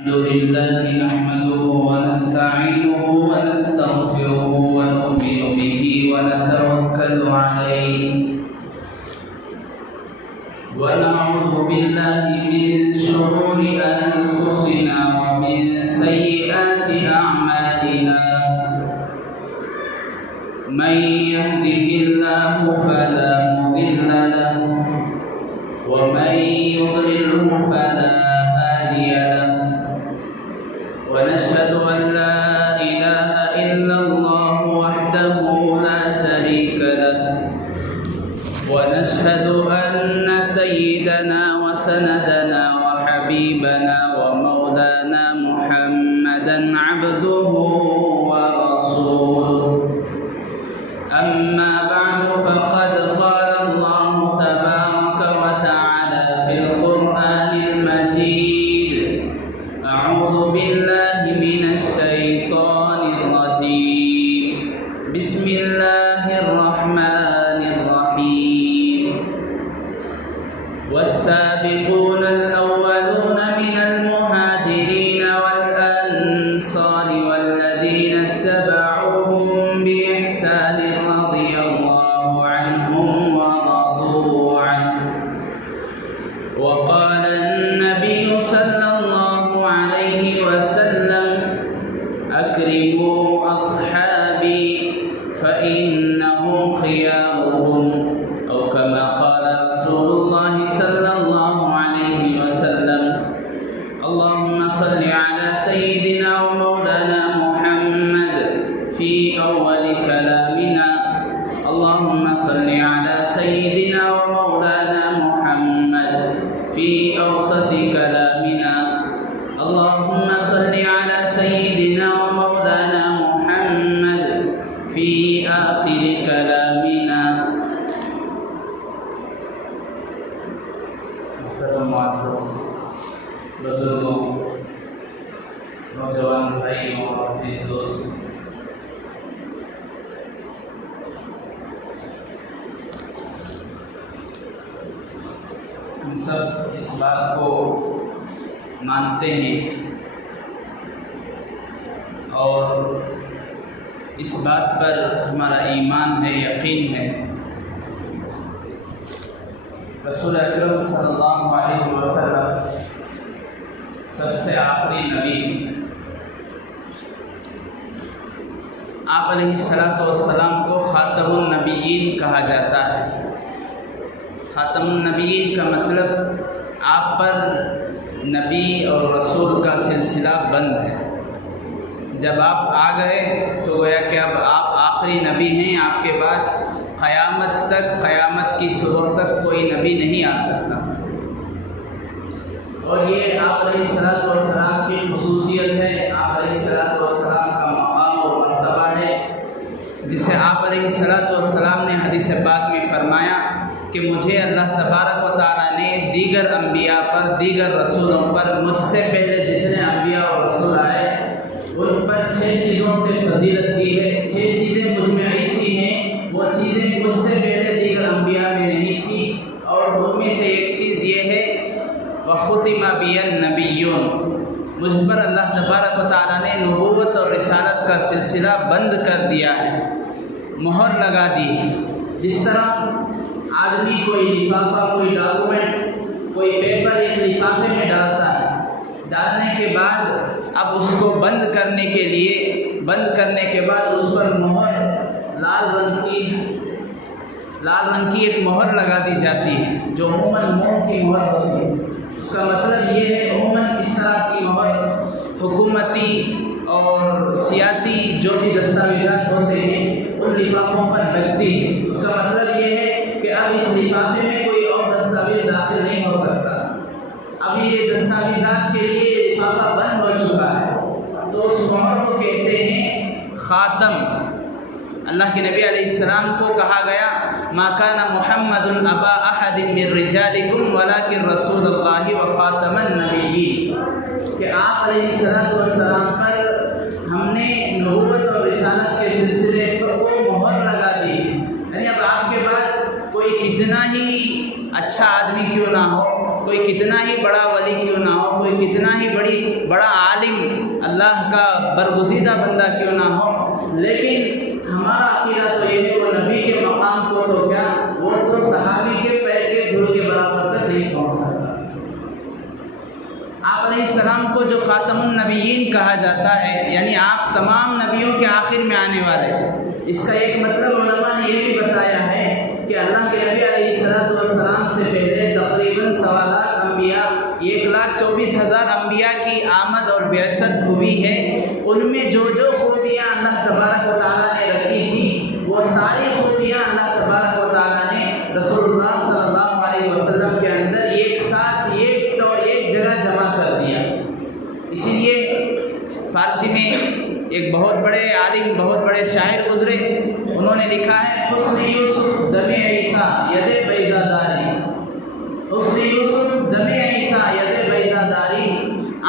الحمد لله نحمده ونستعينه ونستغفره ونؤمن به ونتوكل عليه ونعوذ بالله من شرور أنفسنا ومن سيئات أعمالنا من يهده الله فلا مضل له ومن يضلله فلا هادي له ونشهد أن لا إله إلا الله وحده لا شريك له ونشهد أن سيدنا وسندنا وحبيبنا ومولانا محمدا عبده ورسوله أما بعد فقد قال الله تبارك وتعالى في القرآن المجيد أعوذ بالله من الشيطان الرجيم بسم الله الرحمن الرحيم والسابقون الأولون من المهاجرين والأنصار والذين اتبعوهم بإحسان رضي الله عنهم ورضوا عنه وقال النبي صلى الله عليه وسلم أكرموا أصحابي فإنهم خيارهم أو كما قال رسول الله صلى الله عليه وسلم اللهم صل على سيدنا ومولانا محمد في أول كلامنا اللهم صل على سيدنا ومولانا محمد في أوسط كلامنا اللهم صل على سيدنا ومولانا محمد في آخر كلامنا محترم معزز بزرگوں نوجوان بھائیوں اور عزیز دوستوں ہم سب اس بات کو مانتے ہیں اور اس بات پر ہمارا ایمان ہے، یقین ہے رسول اکرم صلی اللہ علیہ وسلم سب سے آخری نبی آپ علیہ السلام کو خاتم النبیین کہا جاتا ہے۔ خاتم النبیین کا مطلب آپ پر نبی اور رسول کا سلسلہ بند ہے۔ جب آپ آ گئے تو گویا کہ اب آپ آخری نبی ہیں، آپ کے بعد قیامت تک، قیامت کی صبح تک کوئی نبی نہیں آ سکتا۔ اور یہ آپ علیہ السلام کی خصوصیت ہے، آپ علیہ السلام کا مقام اور مرتبہ ہے، جسے آپ علیہ السلام نے حدیث پاک میں فرمایا کہ مجھے اللہ تبارک و تعالیٰ نے دیگر انبیاء پر، دیگر رسولوں پر، مجھ سے پہلے جتنے انبیاء اور رسول آئے ان پر 6 چیزوں سے فضیلت دی ہے۔ 6 چیزیں مجھ میں ایسی ہیں، وہ چیزیں مجھ سے پہلے دیگر انبیاء میں نہیں تھی، اور ان میں سے ایک چیز یہ ہے وَخُتِمَ بِيَ النَّبِيُّونَ، مجھ پر اللہ تبارک و تعالیٰ نے نبوت اور رسالت کا سلسلہ بند کر دیا ہے، مہر لگا دی ہے۔ جس طرح آدمی کوئی لفافہ، کوئی ڈاکومنٹ، کوئی پیپر ایک لفافے میں ڈالتا ہے، ڈالنے کے بعد اب اس کو بند کرنے کے بعد اس پر مہر لال رنگ کی ایک مہر لگا دی جاتی ہے، جو عموماً موت کی مہر ہوتی ہے۔ اس کا مطلب یہ ہے عموماً اس طرح کی مہر حکومتی اور سیاسی جو بھی دستاویزات ہوتے ہیں ان لفافوں پر لگتی ہے۔ اس کا مطلب یہ ہے کہ اب اس لفافے میں کوئی اور دستاویز داخل نہیں ہو سکتا، اب یہ دستاویزات کے لیے لفافہ بند ہو چکا ہے، تو اس مہر کو کہتے ہیں خاتم۔ اللہ کے نبی علیہ السلام کو کہا گیا ما کان محمد ابا احد من رجالکم ولکن رسول اللہ وخاتم النبیین، کہ آپ علیہ السلام پر ہم نے نبوت اور رسالت کے سلسلے کو مہر لگا دی، یعنی اب آپ کے بعد کوئی کتنا ہی اچھا آدمی کیوں نہ ہو، کوئی کتنا ہی بڑا ولی کیوں نہ ہو، کوئی کتنا ہی بڑا عالم اللہ کا برگزیدہ بندہ کیوں نہ ہو، لیکن ہمارا عقیدہ تو یہ ہے وہ نبی کے مقام کو تو کیا، وہ تو صحابی کے پیر کے دھول کے برابر تک نہیں پہنچ سکتا۔ آپ علیہ السلام کو جو خاتم النبیین کہا جاتا ہے، یعنی آپ تمام نبیوں کے آخر میں آنے والے، اس کا ایک مطلب علماء نے یہ بھی بتایا ہے کہ اللہ کے نبی علیہ السلام سے پہلے تقریباً 1.25 انبیاء، 1,24,000 انبیاء کی آمد اور بعثت ہوئی ہے۔ ان میں جو خوبیاں اللہ تبارک و تعالیٰ نے رکھی تھی، وہ ساری خوبیاں اللہ تبارک و تعالیٰ نے رسول اللہ صلی اللہ علیہ وسلم کے اندر ایک ساتھ ایک جگہ جمع کر دیا۔ اسی لیے فارسی میں ایک بہت بڑے عالم، بہت بڑے شاعر گزرے، انہوں نے لکھا ہے حسن یوسف دم عیسیٰ ید بیضا داری، حسن یوسف دم عیسیٰ ید بیضا داری،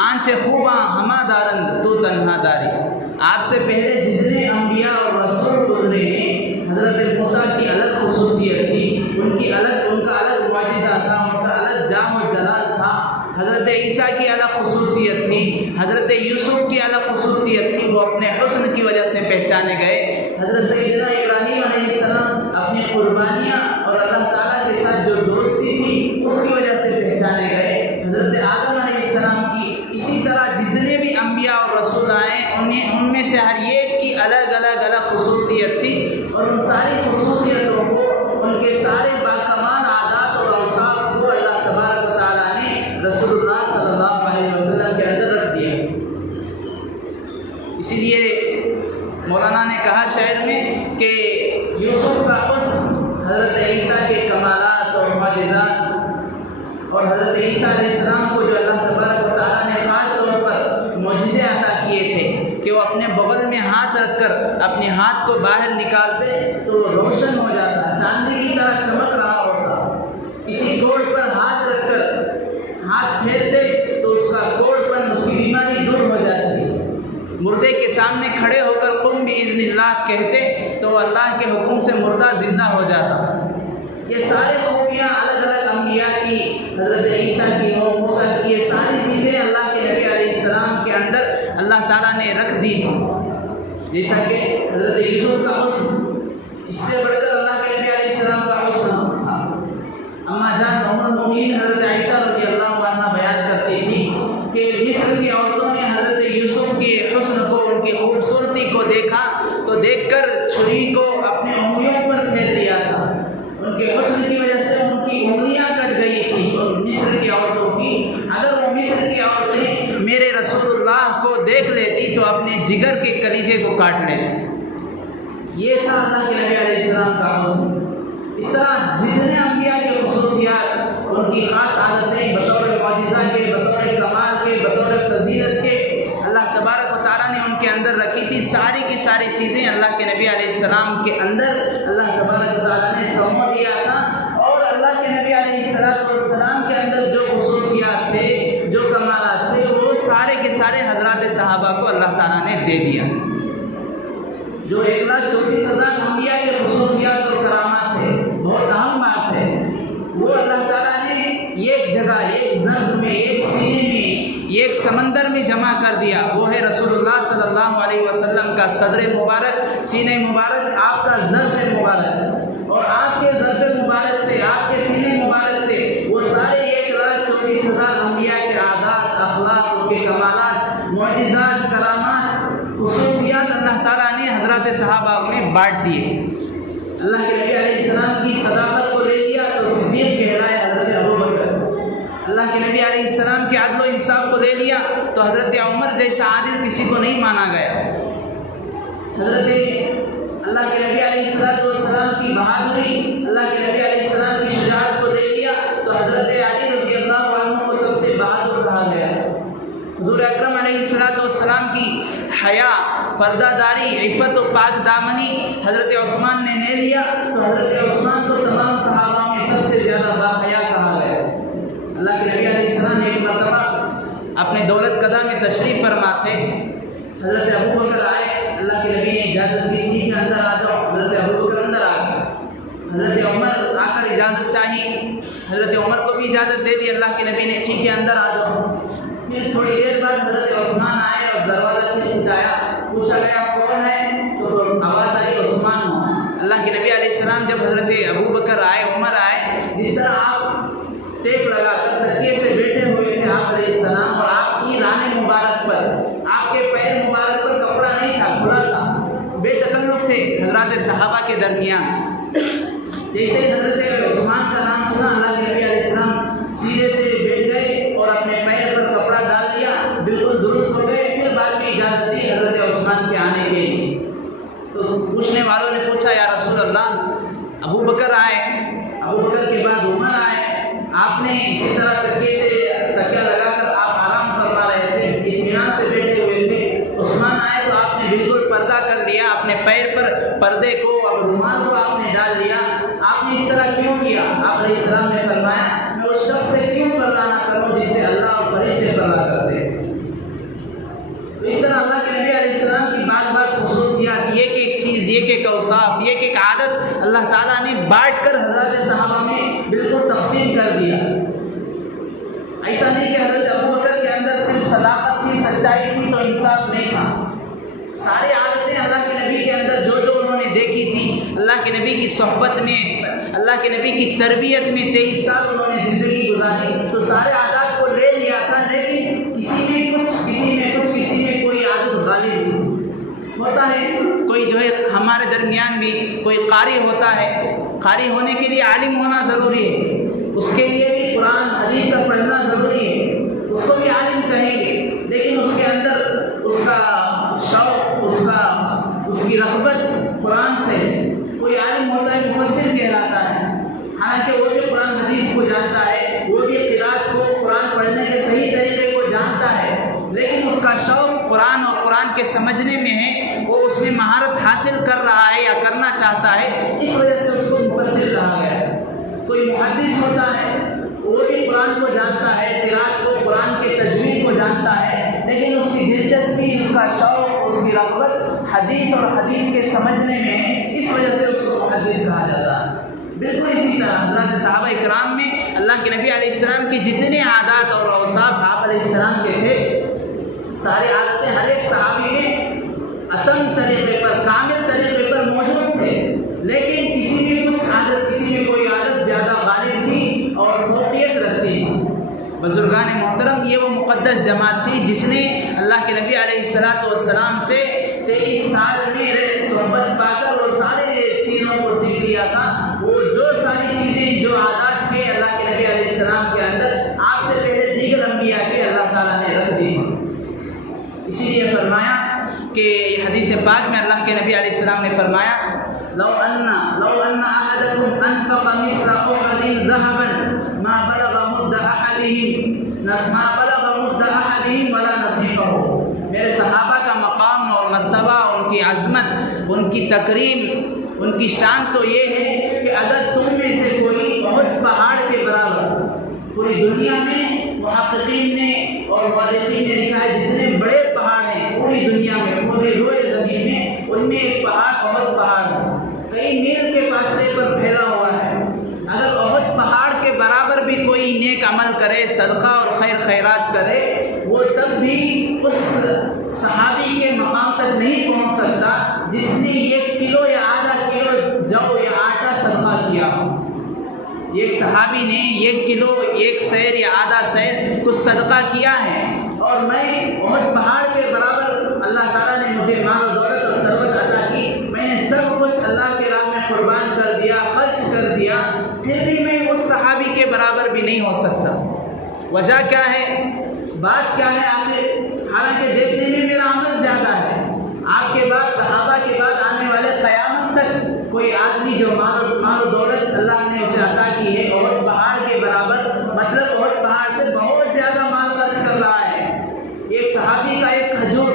آنچ خوباں ہما دارند تو تنہا داری۔ آپ سے پہلے جتنے انبیاء اور رسول گزرے ہیں، حضرت موسیٰ کی الگ خصوصیت تھی، ان کا الگ معجزہ تھا، ان کا الگ جام و جلال تھا۔ حضرت عیسیٰ کی الگ خصوصیت تھی، حضرت یوسف کی الگ خصوصیت تھی، وہ اپنے حسن کی وجہ سے پہچانے گئے۔ حضرت سیدنا ابراہیم علیہ السلام اپنی قربانیاں اور اللہ تعالیٰ کے ساتھ جو دوستی تھی اس کی وجہ سے پہچانے گئے۔ حضرت آدم علیہ السلام کی، اسی طرح جتنے بھی انبیاء اور رسول آئے ان میں سے ہر ایک کی الگ خصوصیت تھی، اور ان ساری خصوصیتوں کو، ان کے سارے باکمال عادات اور اوصاف کو اللہ تبارک و تعالیٰ نے رسول اللہ صلی اللہ علیہ وسلم کے اندر رکھ دیا۔ اسی لیے مولانا نے کہا شعر میں کہ یوسف کا حسن حضرت عیسیٰ کے کمالات اور معجزات، اور حضرت عیسیٰ علیہ السلام کو جو اللہ تبارک و تعالیٰ نے خاص طور پر معجزے عطا کیے تھے کہ وہ اپنے بغل میں ہاتھ رکھ کر اپنے ہاتھ کو باہر نکالتے تو وہ روشن ہو جاتا، چاندی کی طرح چمک رہا ہوتا۔ کسی کوڑ پر ہاتھ رکھ کر ہاتھ پھیرتے تو اس کا کوڑ پر اس کی بیماری دور ہو جاتی۔ مردے کے سامنے کھڑے ہو کر قم باذن اللہ کہتے تو اللہ کے حکم سے مردہ زندہ ہو جاتا۔ یہ سارے خوبیاں الگ انبیاء کی، حضرت عیسیٰ کی اور موسیٰ کی، یہ ساری چیزیں اللہ کے نبی علیہ السلام کے اندر اللہ تعالیٰ نے رکھ دی تھی۔ جیسا کہ حضرت یوسف کا حسن، اس سے بڑھ کر اللہ کے نبی علیہ السلام کا حسن تھا۔ اما جان ام المؤمنین حضرت عائشہ رضی اللہ عنہا بیان کرتی تھی کہ مصر کی عورتوں نے حضرت یوسف کے حسن کو، ان کی خوبصورتی کو دیکھا تو دیکھ کر چھری کو اپنے انگلیوں پر پھیر دیا تھا۔ ان کے حسن کی وجہ سے ان کی انگلیاں کٹ گئی تھی، اور مصر کی عورتوں کی، اگر وہ مصر کی عورتیں میرے رسول اللہ کو دیکھ لیتی تو اپنے جگر کے کلیجے کو کاٹ لیتی۔ یہ تھا اللہ کے نبی علیہ السلام کا حسن۔ اس طرح جتنے انبیاء کی خصوصیات، ان کی خاص عادتیں بطور معجزہ کے، بطور کمال کے، بطور فضیلت کے اللہ تبارک و تعالیٰ نے ان کے اندر رکھی تھی، ساری کی ساری چیزیں اللہ کے نبی علیہ السلام کے اندر اللہ تبارک و تعالیٰ نے سمو دیا تھا۔ اور اللہ کے نبی علیہ السلام کے اندر جو خصوصیات تھے، جو کمالات تھے، وہ سارے کے سارے حضرات صحابہ کو اللہ تعالیٰ نے دے دیا۔ جو 1,24,000 انبیاء کے خصوصیات اور کرامات تھے، بہت اہم بات ہے، وہ اللہ تعالیٰ نے ایک جگہ، ایک ظرف میں، ایک سینے میں، ایک سمندر میں جمع کر دیا۔ وہ ہے رسول اللہ صلی اللہ علیہ وسلم کا صدر مبارک، سینہ مبارک، آپ کا ظرف مبارک، اور آپ کے ظرف مبارک سے، آپ کے سینے مبارک سے وہ سارے 1,24,000 انبیاء کے عادات، اخلاق، ان کے کمالات، معجزات، کرامات، خصوصیات اللہ تعالیٰ نے حضرات صحابہ میں بانٹ دیے۔ اللہ کے نبی علیہ السلام کی صداقت کو لے لیا تو صدیق کہلائے حضرت ابوبکر، اللہ کے نبی علیہ السلام کے عدل و انصاف کو لے لیا تو حضرت عمر جیسا عادل کسی کو نہیں مانا گیا۔ حضرت اللہ کے نبی علیہ السلام کی بہادری، اللہ کے نبی علیہ السلام کی شجاعت کو لے لیا تو حضرت علی رضی اللہ عنہ کو سب سے بہادر کہا گیا۔ حضور اکرم علیہ السلام کی حیا، پردہ داری، عفت و پاک دامنی حضرت عثمان نے لے لیا تو حضرت عثمان کو تمام صحابہ میں سب سے زیادہ باحیا کہا گیا۔ اللہ کے نبی علیہ السلام نے ایک مرتبہ اپنے دولت قدہ میں تشریف فرما تھے، حضرت ابوبکر آئے، اللہ کے نبی نے اجازت دی تھی کہ اندر آ جاؤ، حضرت ابوبکر اندر آ گئے، حضرت عمر آ کر اجازت چاہی، حضرت عمر کو بھی اجازت دے دی اللہ کے نبی نے، ٹھیک ہے اندر آ جاؤ۔ پھر تھوڑی دیر بعد حضرت عثمان آئے اور دروازہ کھٹکھٹایا، پوچھا گیا کون ہے، تو آواز آئی عثمان ہو۔ اللہ کے نبی علیہ السلام جب حضرت ابو بکر آئے، عمر آئے، جس طرح آپ ٹیپ لگا کر تکیے سے بیٹھے ہوئے تھے آپ علیہ السلام، اور آپ کی ران مبارک پر، آپ کے پیر مبارک پر کپڑا نہیں تھا، کھلا تھا، بے تکلف تھے حضرات صحابہ کے درمیان۔ جیسے حضرت عثمان کا نام سنا، اللہ کے نبی علیہ السلام سیدھے سے بیٹھ گئے اور اپنے پیر پر کپڑا ڈال دیا، بالکل درست ہو گئے۔ پھر بعد میں اجازت دی حضرت عثمان کے آنے کے لیے۔ تو پوچھنے والوں نے پوچھا یا رسول اللہ، ابو بکر آئے، ابو بکر کے بعد عمر آئے، آپ نے اسی طرح تکیے سے تکیہ لگا کر آپ آرام فرما رہے تھے، اطمینان سے بیٹھے ہوئے تھے، عثمان آئے تو آپ نے بالکل پردہ کر لیا، اپنے پیر پر پردے کو اور رومال کو آپ نے ڈال دیا، آپ نے اس طرح کیوں کیا؟ آپ علیہ السلام نے فرمایا میں اس شخص سے کیوں پردہ نہ کروں جس سے اللہ اور فرشتے پردہ کرتے ہیں۔ تو اس طرح اللہ کے نبی علیہ السلام کی بات بات خصوصیات، یہ کہ ایک چیز، یہ کہ ایک اوصاف، یہ کہ ایک عادت اللہ تعالیٰ نے بانٹ کر حضرات صحابہ میں بالکل تقسیم کر دیا۔ ایسا نہیں کہ حضرت ابو بکر کے اندر صرف صداقت تھی، سچائی تھی تو انصاف نہیں تھا، ساری عادتیں اللہ کے نبی کے اندر جو جو انہوں نے دیکھی تھی، اللہ کے نبی کی صحبت میں، اللہ کے نبی کی تربیت میں 23 سال انہوں نے زندگی گزاری، تو سارے عادات کو لے لیا تھا، لیکن کسی میں کچھ، کسی میں کچھ، کسی میں کوئی عادت غالب ہوتا ہے۔ کوئی جو ہے ہمارے درمیان بھی کوئی قاری ہوتا ہے، قاری ہونے کے لیے عالم ہونا ضروری ہے، اس کے لیے بھی قرآن حدیث کا پڑھنا ضروری ہے، اس کو بھی عالم کہیں گے، لیکن اس کے اندر اس کا شوق، اس کی رغبت قرآن سے، کوئی عالم ہوتا ہے مفسر کہلاتا ہے، حالانکہ وہ بھی قرآن حدیث کو جانتا ہے، وہ بھی قرات کو، قرآن پڑھنے کے صحیح طریقے کو جانتا ہے، لیکن اس کا شوق قرآن اور قرآن کے سمجھنے میں ہے، وہ اس میں مہارت حاصل کر رہا ہے یا کرنا چاہتا ہے، اس وجہ سے اس کو مفسر کہا گیا ہے۔ کوئی محدث ہوتا ہے، وہ بھی قرآن کو جانتا ہے، قرات کو، قرآن کے تجوید کو جانتا ہے، لیکن اس کی دلچسپی، اس کا شوق، اس کی رغبت حدیث اور حدیث کے سمجھنے میں ہے، اس وجہ سے اس کو محدث کہا جاتا ہے۔ بالکل اسی طرح حضرات صحابہ کرام میں اللہ کے نبی علیہ السلام کی جتنے عادات اور اوصاف آپ علیہ السلام کے تھے، سارے عادتیں ہر ایک صحابی میں اتم طریقے پر، کامل طریقے پر موجود تھے، لیکن کسی میں کچھ عادت، کسی میں کوئی عادت زیادہ غالب تھی اور فوقیت رکھتی تھی۔ بزرگان محترم، یہ وہ مقدس جماعت تھی جس نے اللہ کے نبی علیہ السلام سے 23 سال میں صحبت پا کر وہ سارے چیزوں کو سیکھ لیا تھا، وہ جو ساری چیزیں، جو عادات تھے اللہ کے نبی علیہ السلام کے اندر، آپ سے پہلے دیگر انبیاء کے اللہ تعالیٰ نے رکھ دی۔ اسی لیے فرمایا کہ حدیث پاک میں اللہ کے نبی علیہ السلام نے فرمایا لو ان احدکم انفق مثل احد ذهبا ما بلغ مد احدهم ولا نصيفه۔ میرے صحابہ کا مقام اور مرتبہ، ان کی عظمت، ان کی تکریم، ان کی شان تو یہ ہے کہ اگر تم میں سے کوئی بہت پہاڑ کے برابر، پوری دنیا میں محققین نے اور مورخین نے لکھا ہے جتنے بڑے پہاڑ ہیں پوری دنیا میں، پوری روئے زمین میں، ان میں ایک پہاڑ احد پہاڑ ہے، کئی میل کے فاصلے پر پھیلا ہوا ہے، اگر احد پہاڑ کے برابر بھی کوئی نیک عمل کرے، صدقہ اور خیر خیرات کرے، وہ تب بھی اس صحابی کے مقام تک نہیں پہنچ سکتا جس نے 1 کلو یا آدھا کلو جو یا آٹا صدقہ کیا ہو۔ ایک صحابی نے 1 کلو، 1 سیر یا آدھا سیر کچھ صدقہ کیا ہے، اور میں احد پہاڑ کے برابر اللہ تعالیٰ نے مجھے مال و دولت اور ثروت عطا کی، میں نے سب کچھ اللہ کے راہ میں قربان کر دیا، خرچ کر دیا، پھر بھی میں اس صحابی کے برابر بھی نہیں ہو سکتا۔ وجہ کیا ہے؟ بات کیا ہے؟ حالانکہ دیکھنے میں میرا عمل زیادہ ہے، آپ کے بعد، صحابہ کے بعد آنے والے قیامت تک کوئی آدمی جو مال و دولت اللہ نے اسے عطا کی ہے احد پہاڑ کے برابر، مطلب احد پہاڑ سے بہت زیادہ مال خرچ کر رہا ہے، ایک صحابی کا ایک کھجور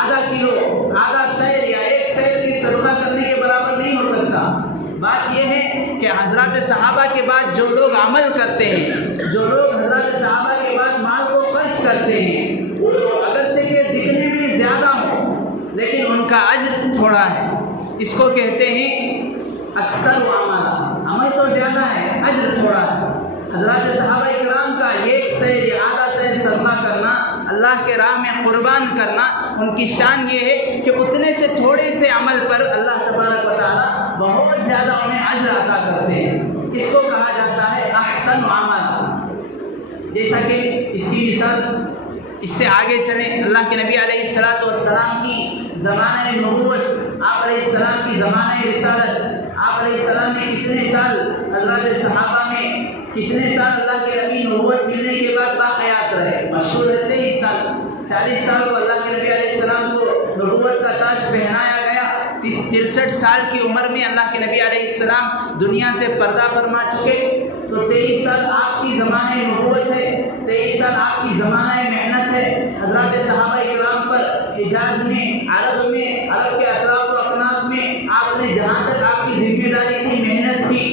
آدھا کلو، آدھا سیر یا 1 سیر کی صدقہ کرنے کے برابر نہیں ہو سکتا۔ بات یہ ہے کہ حضرات صحابہ کے بعد جو لوگ عمل کرتے ہیں، جو لوگ حضرات صحابہ کے بعد مال کو خرچ کرتے ہیں، وہ اگرچہ کہ دکھنے میں زیادہ ہو لیکن ان کا اجر تھوڑا ہے، اس کو کہتے ہیں اکثر و عمل، عمل تو زیادہ ہے، حضرات صحابہ کرام کا ایک سیر یا آدھا سیر صدقہ کرنا، اللہ کے راہ میں قربان کرنا، ان کی شان یہ ہے کہ اتنے سے تھوڑے سے عمل پر اللہ تبارک و تعالیٰ بہت زیادہ انہیں اجر عطا کرتے ہیں۔ اس کو کہا جاتا ہے احسن عمل۔ جیسا کہ اس کی مثال، اس سے آگے چلیں، اللہ کے نبی علیہ الصلاۃ والسلام کی زمانہ نبوت، آپ علیہ السلام کی زمانہ رسالت، آپ علیہ السلام نے کتنے سال حضرات صحابہ میں، کتنے سال اللہ کے نبی نبوت ملنے کے بعد باحیات رہے؟ مشہور ہے 23 سال، 40 سال کو اللہ کے نبی علیہ السلام کو نبوت کا تاج پہنایا گیا، 63 سال کی عمر میں اللہ کے نبی علیہ السلام دنیا سے پردہ فرما چکے، تو 23 سال آپ کی زمانہ نبوت ہے، 23 سال آپ کی زمانہ محنت ہے۔ حضرات صحابہ کرام پر حجاز میں، عرب میں، عرب کے اطراف و اکناف میں آپ نے جہاں تک آپ کی ذمہ داری تھی محنت کی،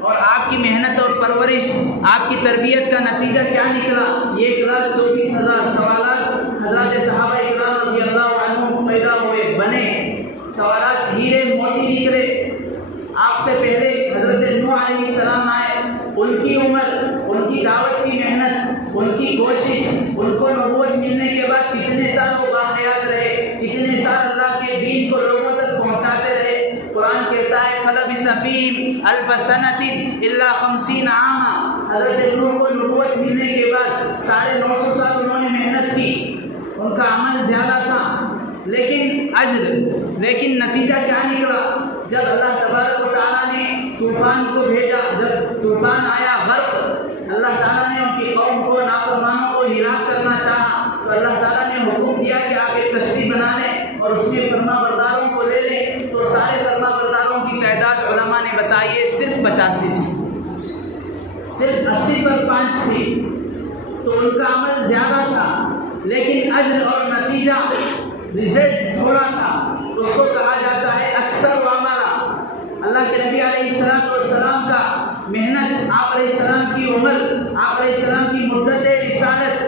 اور آپ کی محنت اور پرورش، آپ کی تربیت کا نتیجہ کیا نکلا؟ 1,24,000 سوالات حضرات صحابہ کرام رضی اللہ عنہم پیدا ہوئے، بنے، سوالات ہیرے موتی نکلے۔ آپ سے پہلے حضرت نوح علیہ السلام آئے، ان کی عمر، ان کی دعوت کی محنت، ان کی کوشش، ان کو نبوت ملنے کے بعد کتنے سال وہ باحیات رہے، کتنے سال اللہ کے دین کو لوگوں تک پہنچاتے رہے۔ قرآن کہتا ہے فَلَبِثَ فِيهِمْ أَلْفَ سَنَةٍ إِلَّا 50 عَامًا۔ حضرت نوح کو نبوت ملنے کے بعد 950 سال انہوں نے محنت کی، ان کا عمل زیادہ تھا، لیکن نتیجہ کیا نکلا؟ جب اللہ تبارک و تعالیٰ نے طوفان کو بھیجا، جب طوفان آیا، غرق، اللہ تعالیٰ نے ان کی قوم کو، نافرمانوں کو ہلاک کرنا چاہا، تو اللہ تعالیٰ نے حکم دیا کہ آپ ایک کشتی بنا لیں اور اس میں فرما برداروں کو لے لیں، تو سارے فرما برداروں کی تعداد علماء نے بتائی ہے صرف 85 تھی، صرف 80 پر 5 تھی، تو ان کا عمل زیادہ تھا لیکن اجر اور نتیجہ، رزلٹ تھوڑا تھا۔ اس کو کہا جاتا ہے اکثر و عملہ۔ اللہ کے نبی علیہ السلام کا محنت، آپ علیہ السلام کی عمر، آپ علیہ السلام کی مدت رسالت،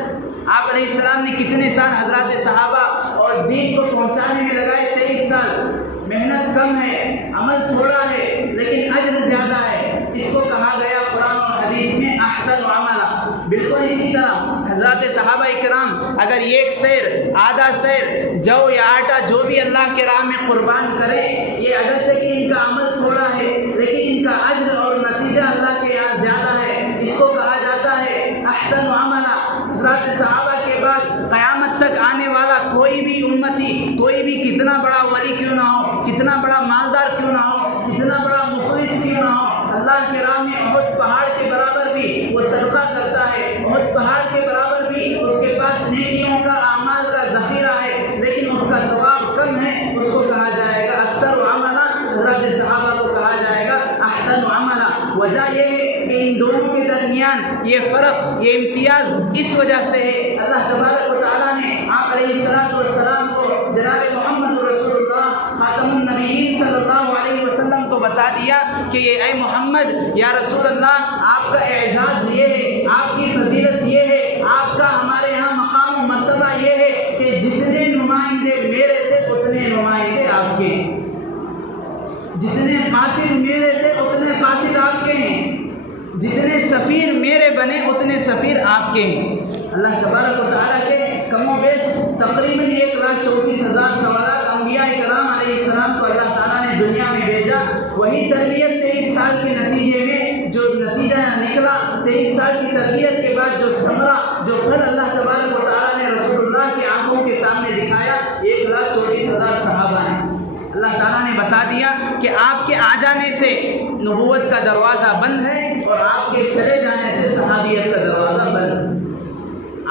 آپ علیہ السلام نے کتنے سال حضرات صحابہ اور دین کو پہنچانے میں لگائے؟ 23 سال۔ محنت کم ہے، عمل تھوڑا ہے لیکن اجر زیادہ ہے، اس کو کہا گیا قرآن اور حدیث میں احسن عملہ۔ بالکل اسی طرح حضرات صحابہ کرام اگر ایک سیر، آدھا سیر، جو یا آٹا جو بھی اللہ کے راہ میں قربان کرے، یہ اگرچہ کہ ان کا عمل تھوڑا ہے لیکن ان کا اجر اور نتیجہ اللہ کے یہاں زیادہ ہے، اس کو کہا جاتا ہے احسن عملہ۔ حضرات صحابہ کے بعد قیامت تک آنے والا کوئی بھی امتی، کوئی بھی کتنا بڑا ولی کیوں نہ ہو، کتنا بڑا مالدار کیوں نہ ہو، کتنا بڑا مخلص کیوں نہ ہو، اللہ کے راہ میں احد پہاڑ کے برابر بھی وہ صدقہ کرتا ہے، احد پہاڑ کے برابر بھی اس کے پاس نیکیوں کا، اعمال کا ذخیرہ ہے، لیکن اس کا ثواب کم ہے، اس کو کہا جائے گا اکثر عملہ، حضرات صحابہ کو کہا جائے گا احسن عملہ۔ وجہ یہ ہے کہ ان دونوں کے درمیان یہ فرق، یہ امتیاز اس وجہ سے ہے، اللہ تبارک و تعالیٰ نے آپ علیہ السلام کو، جناب محمد رسول اللہ خاتم النبیین صلی اللہ علیہ وسلم کو بتا دیا کہ یہ اے محمد یا رسول اللہ، آپ کا اعزاز یہ ہے، آپ کی فضیلت یہ ہے، آپ کا ہمارے یہاں مقام و مرتبہ یہ ہے کہ جتنے نمائندے میرے تھے اتنے نمائندے آپ کے، جتنے قاصد میرے تھے اتنے قاصد آپ کے ہیں، جتنے سفیر میرے بنے اتنے سفیر آپ کے ہیں۔ اللہ تبارک و تعالیٰ کے کم و بیش تقریباً 1,24,000 سوالات انبیاء کرام علیہ السلام کو اللہ تعالیٰ نے دنیا میں بھیجا، وہی تربیت 23 سال کے نتیجے میں جو نتیجہ نکلا، 23 سال کی تربیت کے بعد جو ثمرہ، جو پھل اللہ تبارک و تعالیٰ نے رسول اللہ کی آنکھوں کے سامنے دکھایا، 1,24,000 صحابہ ہیں۔ اللہ تعالیٰ نے بتا دیا کہ آپ کے آ جانے سے نبوت کا دروازہ بند ہے اور آپ کے چلے جانے سے صحابیت کا دروازہ بند۔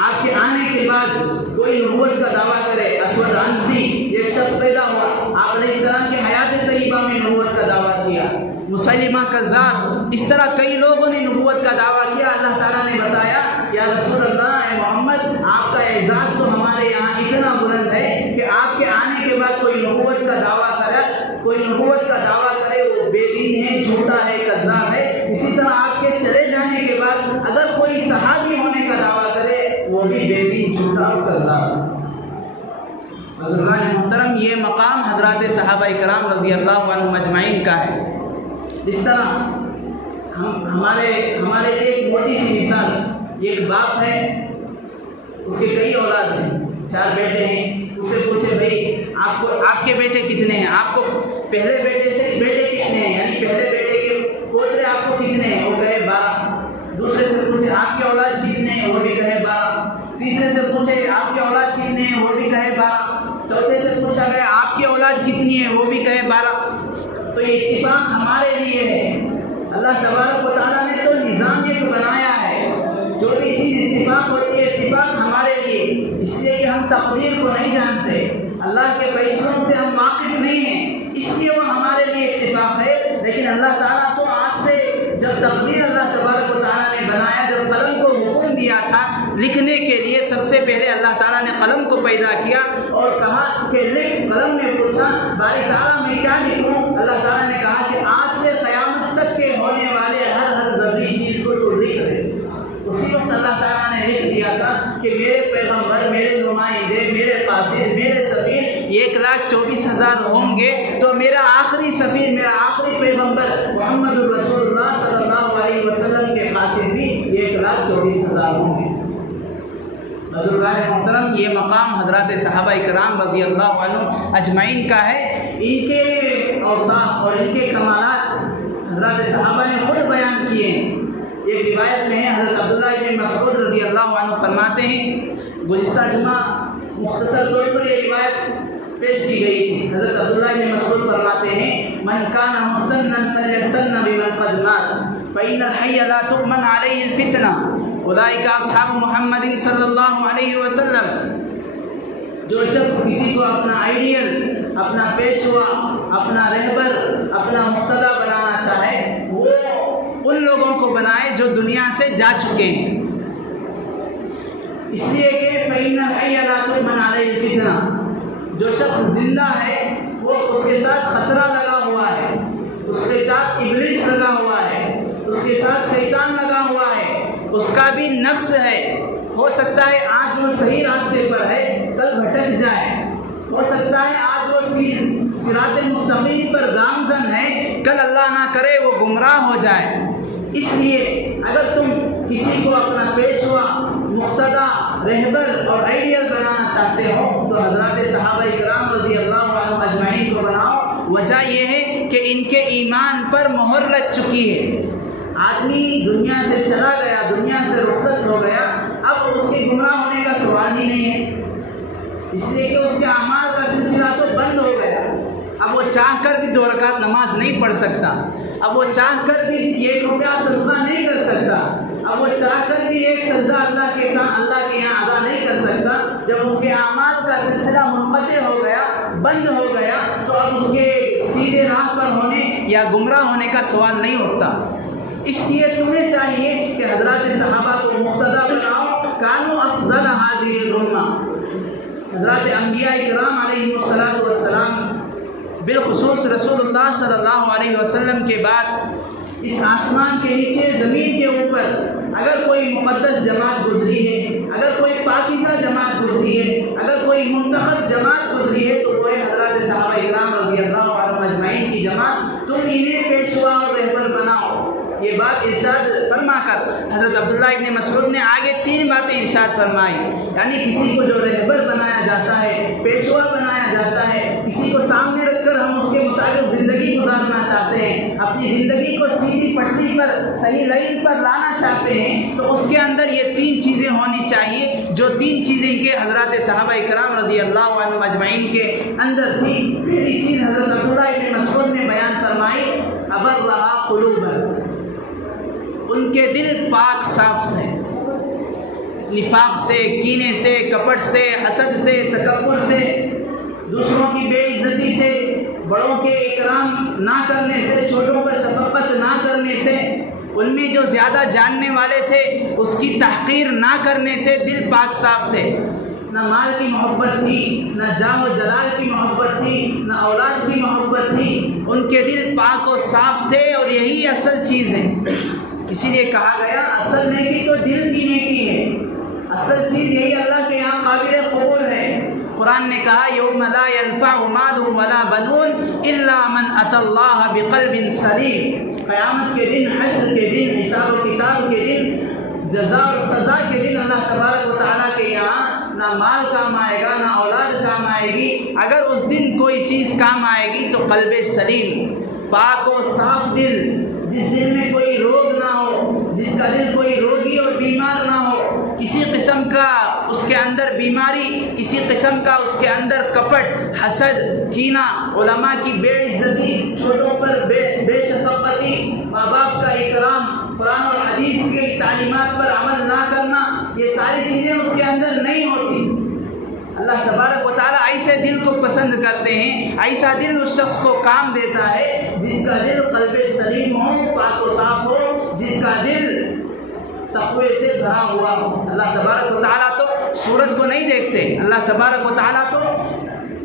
آپ کے آنے کے بعد کوئی نبوت کا دعویٰ کرے، اسود عنسی ایک شخص پیدا ہوا، آپ علیہ السلام کی حیات طیبہ میں نبوت کا دعویٰ کیا، مسلمہ کذاب، اس طرح کئی لوگوں نے نبوت کا دعویٰ کیا۔ اللہ تعالیٰ نے بتایا یا رسول اللہ، اے محمد، آپ کا اعزاز تو ہمارے یہاں اتنا بلند ہے کہ آپ کے آنے کے بعد کوئی نبوت کا دعویٰ کرے، کوئی نبوت کا دعویٰ کرے وہ بے دین ہے، جھوٹا ہے، کذاب ہے۔ اسی طرح آپ کے چلے جانے کے بعد اگر کوئی صحابی ہونے کا دعویٰ کرے وہ بھی بے دین، جھوٹا اور کذاب۔ بزرگان محترم، یہ مقام حضرات صحابہ کرام رضی اللہ عنہم اجمعین کا ہے۔ اس طرح ہمارے لیے ایک موٹی سی مثال، ایک باپ ہے، اس کے کئی اولاد ہیں، 4 بیٹے ہیں، اس سے پوچھے بھائی آپ کے بیٹے کتنے ہیں؟ آپ کو پہلے بیٹے سے بیٹے کتنے ہیں، یعنی پہلے بیٹے کے پوترے آپ کو کتنے ہیں؟ وہ کہے 12۔ دوسرے سے پوچھے آپ کے اولاد کتنے ہیں؟ وہ بھی کہے 12۔ تیسرے سے پوچھے آپ کے اولاد کتنے ہیں؟ وہ بھی کہے 12۔ چوتھے سے پوچھا گیا آپ کی اولاد کتنی ہے؟ وہ بھی کہے 12۔ تو یہ اتفاق ہمارے لیے ہے، اللہ تبارک و تعالیٰ نے تو نظام ایک بنایا ہے، جو بھی چیز اتفاق ہوتی ہے اتفاق ہمارے لیے، اس لیے کہ ہم تقدیر کو نہیں جانتے، اللہ کے فیصلوں سے ہم واقف نہیں ہیں، اس لیے وہ ہمارے لیے اتفاق ہے۔ لیکن اللہ تعالیٰ تو آج سے جب تقدیر اللہ تبارک و تعالیٰ نے بنایا، جب قلم کو حکم دیا تھا لکھنے کے لیے، سب سے پہلے اللہ تعالیٰ نے قلم کو پیدا کیا اور کہا کہ لکھ۔ قلم نے پوچھا باری تعالیٰ میں کیا لکھوں؟ اللہ تعالیٰ نے کہا کہ آج سے قیامت تک کے ہونے والے ہر ذری چیز کو تو لکھ دے۔ اسی وقت اللہ تعالیٰ نے لکھ دیا تھا کہ میرے پیغمبر، میرے نمائندے، میرے قاصد، میرے سفیر 1,24,000 ہوں گے، تو میرا آخری سفیر، میرا آخری پیغمبر محمد رسول اللہ صلی اللہ علیہ وسلم کے قاصد بھی 1,24,000 ہوں گے۔ بزرگان محترم، یہ مقام حضرات صحابہ کرام رضی اللہ عنہ اجمعین کا ہے۔ ان کے اوصاف اور ان کے کمالات حضرات صحابہ نے خود بیان کیے ہیں۔ ایک روایت میں ہے، حضرت عبداللہ بن مسعود رضی اللہ عنہ فرماتے ہیں، گزشتہ جمعہ مختصر طور پر یہ روایت پیش کی گئی تھی۔ حضرت عبداللہ بن مسعود فرماتے ہیں، من کان مستنا فلیستن بمن قد مات فإن الحي لا تؤمن عليه الفتنة اولئک اصحاب محمد صلی اللہ علیہ وسلم۔ جو شخص کسی کو اپنا آئیڈیل، اپنا پیشوا، اپنا رہبر، اپنا مقتدی بنانا چاہے، وہ ان لوگوں کو بنائے جو دنیا سے جا چکے ہیں، اس لیے کہ فإن الحي لا تؤمن عليه الفتنة۔ جو شخص زندہ ہے وہ اس کے ساتھ خطرہ لگا ہوا ہے، اس کے ساتھ ابلیس لگا ہوا ہے، اس کے ساتھ شیطان لگا ہوا ہے، اس کا بھی نفس ہے۔ ہو سکتا ہے آج وہ صحیح راستے پر ہے، کل بھٹک جائے، ہو سکتا ہے آج وہ صراط مستقیم پر گامزن ہے، کل اللہ نہ کرے وہ گمراہ ہو جائے۔ اس لیے اگر تم کسی کو اپنا پیشوا، مقتدی، رہبر اور آئیڈیل بنانا چاہتے ہو تو حضرات صحابہ کرام رضی اللہ عنہ اجمعین کو بناؤ۔ وجہ یہ ہے کہ ان کے ایمان پر مہر لگ چکی ہے۔ آدمی دنیا سے چلا گیا، دنیا سے رخصت ہو گیا، اب اس کے گمراہ ہونے کا سوال ہی نہیں ہے، اس لیے کہ اس کے اعمال کا سلسلہ تو بند ہو گیا۔ اب وہ چاہ کر بھی 2 رکعت نماز نہیں پڑھ سکتا، اب وہ چاہ کر بھی 1 روپیہ صدقہ نہیں کر سکتا، اب وہ چاہ کر بھی ایک سجدہ اللہ کے یہاں ادا نہیں کر سکتا۔ جب اس کے اعمال کا سلسلہ منقطع ہو گیا، بند ہو گیا، تو اب اس کے سیدھے راہ پر ہونے یا گمراہ ہونے کا سوال نہیں اٹھتا۔ اس لیے تمہیں چاہیے کہ حضرات صحابہ کو مقتدی بناؤ۔ کانوا افضل هذه الامہ، حضرات انبیاء کرام علیہ السلام، بالخصوص رسول اللہ صلی اللہ علیہ وسلم کے بعد اس آسمان کے نیچے، زمین کے اوپر اگر کوئی مقدس جماعت گزری ہے، اگر کوئی پاکیزہ جماعت گزری ہے، اگر کوئی منتخب جماعت گزری ہے، تو وہ ہے حضرات صحابہ کرام رضی اللہ عنہ اجمعین کی جماعت۔ تم انہیں پیشوا اور رہبر بناؤ۔ یہ بات ارشاد فرما کر حضرت عبداللہ ابن مسعود نے آگے 3 باتیں ارشاد فرمائی، یعنی کسی کو جو رہبر بنایا جاتا ہے، پیشوا بنایا جاتا ہے، کسی کو سامنے رکھ کر ہم اس کے مطابق زندگی گزارنا چاہتے ہیں، اپنی زندگی کو سیدھی پٹری پر، صحیح لائن پر لانا چاہتے ہیں، تو اس کے اندر یہ 3 چیزیں ہونی چاہیے، جو 3 چیزیں کہ حضرات صحابہ کرام رضی اللہ عنہ اجمعین کے اندر تھی۔ پہلی چیز حضرت عبداللہ ابن مسعود نے بیان فرمائی، ابرھا قلوبا، ان کے دل پاک صاف تھے، نفاق سے، کینے سے، کپٹ سے، حسد سے، تکبر سے، دوسروں کی بے عزتی سے، بڑوں کے اکرام نہ کرنے سے، چھوٹوں پر شفقت نہ کرنے سے، ان میں جو زیادہ جاننے والے تھے اس کی تحقیر نہ کرنے سے دل پاک صاف تھے۔ نہ مال کی محبت تھی، نہ جاہ و جلال کی محبت تھی، نہ اولاد کی محبت تھی، ان کے دل پاک و صاف تھے، اور یہی اصل چیز ہے۔ اسی لیے کہا گیا اصل نیکی تو دل کی نیکی ہے، اصل چیز یہی اللہ کے یہاں قابل قبول ہے۔ قرآن نے کہا یوم لا ينفع مال ولا بنون الا من اتى اللہ بقلب سلیم، قیامت کے دن، حشر کے دن، حساب و کتاب کے دن، جزا اور سزا کے دن اللہ تبارک و تعالیٰ کے یہاں نہ مال کام آئے گا نہ اولاد کام آئے گی۔ اگر اس دن کوئی چیز کام آئے گی تو قلب سلیم، پاک و صاف دل، جس دل میں کوئی روگ نہ ہو، جس کا دل کوئی روگی اور بیمار نہ ہو، کسی قسم کا اس کے اندر بیماری، کسی قسم کا اس کے اندر کپٹ، حسد، کینہ، علماء کی بے عزتی، چھوٹوں پر بے شفقتی، ماں باپ کا اکرام، قرآن اور حدیث کی تعلیمات پر عمل نہ کرنا، یہ ساری چیزیں اس کے اندر نہیں ہوتی۔ اللہ تبارک و تعالیٰ ایسے دل کو پسند کرتے ہیں، ایسا دل اس شخص کو کام دیتا ہے جس کا دل قلب سلیم ہو، پاک و صاف ہو، جس کا دل تقوی سے بھرا ہوا ہو۔ اللہ تبارک و تعالیٰ تو صورت کو نہیں دیکھتے، اللہ تبارک و تعالیٰ تو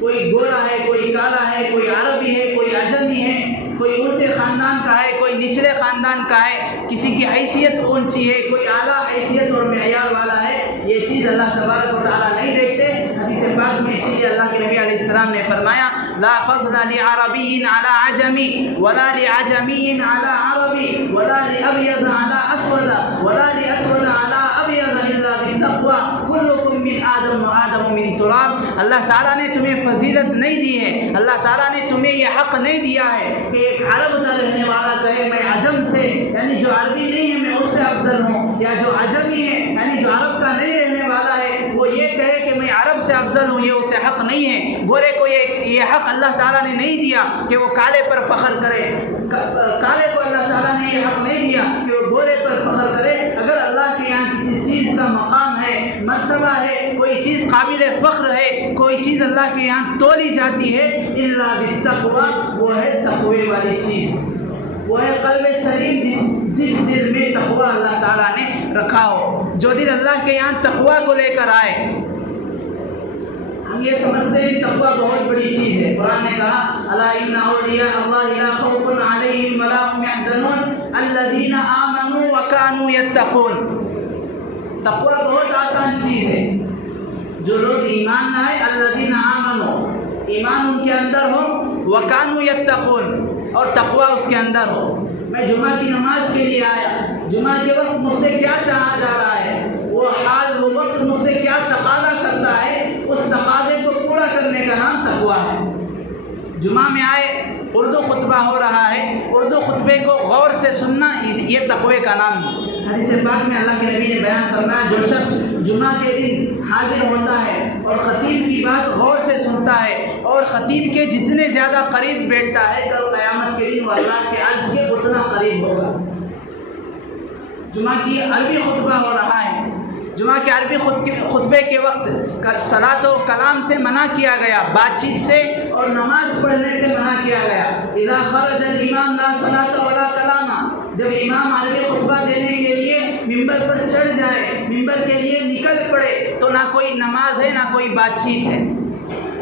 کوئی گورا ہے، کوئی کالا ہے، کوئی عربی ہے، کوئی عجمی ہے، کوئی اونچے خاندان کا ہے، کوئی نچلے خاندان کا ہے، کسی کی حیثیت اونچی ہے، کوئی اعلیٰ حیثیت اور معیار والا ہے، یہ چیز اللہ تبارک و تعالیٰ نہیں دیکھتے۔ حدیث پاک میں اسی لیے اللہ کے نبی علیہ السلام نے فرمایا لا فضل لعربی علی عجمی ولا لعجمی علی عربی ولا لابیض علی اسود ولا لاسود علی ابیض الا بالتقوی کلکم من آدم وآدم من تراب۔ اللہ تعالیٰ نے تمہیں فضیلت نہیں دی ہے، اللہ تعالیٰ نے تمہیں یہ حق نہیں دیا ہے کہ ایک عرب کا رہنے والا کہے میں عجم سے، یعنی جو عربی نہیں ہے میں اس سے افضل ہوں، یا جو عجمی ہے یعنی جو عرب کا نہیں رہنے والا ہے وہ یہ کہے کہ میں عرب سے افضل ہوں، یہ اسے حق نہیں ہے۔ گورے کو یہ حق اللہ تعالیٰ نے نہیں دیا کہ وہ کالے پر فخر کرے، کالے کو اللہ تعالیٰ نے یہ حق نہیں دیا کہ وہ گورے پر فخر کرے۔ اگر اللہ کے یہاں کسی چیز کا مقام ہے، مرتبہ ہے، کوئی چیز قابل فخر ہے، کوئی چیز اللہ کے یہاں تولی جاتی ہے الا بالتقوی، وہ ہے تقوی والی چیز، وہ ہے قلب سلیم، جس دل میں تقوی اللہ تعالیٰ نے رکھا ہو، جو دل اللہ کے یہاں تقوی کو لے کر آئے۔ ہم یہ سمجھتے ہیں تقوی بہت بڑی چیز ہے، قرآن نے کہا الا ان اولیاء اللہ لا خوف علیہم ولا هم يحزنون الذین آمنوا وكانوا يتقون۔ تقوی بہت آسان چیز ہے، جو لوگ ایمان لائے، الذین آمنوا، ایمان ان کے اندر ہو، وكانوا يتقون، اور تقوی اس کے اندر ہو۔ میں جمعہ کی نماز کے لیے آیا، جمعہ کے وقت مجھ سے کیا چاہا جا رہا ہے، وہ حال وہ وقت مجھ سے کیا تقاضا کرتا ہے، اس تقاضے کو پورا کرنے کا نام تقوی ہے۔ جمعہ میں آئے، اردو خطبہ ہو رہا ہے، اردو خطبے کو غور سے سننا، یہ تقوی کا نام ہے۔ حدیث پاک میں اللہ کے نبی نے بیان فرمایا جو شخص جمعہ کے دن حاضر ہوتا ہے اور خطیب کی بات غور سے سنتا ہے اور خطیب کے جتنے زیادہ قریب بیٹھتا ہے، کل قیامت کے دن وہ اللہ کے عرش کے اتنا قریب ہوگا۔ جمعہ کی عربی خطبہ ہو رہا ہے، جمعہ کے عربی خطبے کے وقت صلاۃ و کلام سے منع کیا گیا، بات چیت سے اور نماز پڑھنے سے منع کیا گیا۔ اذا خرج الامام لا صلاۃ ولا کلام، جب امام عربی خطبہ دینے کے لیے ممبر پر چڑھ جائے، ممبر کے لیے نکل پڑے، تو نہ کوئی نماز ہے نہ کوئی بات چیت ہے۔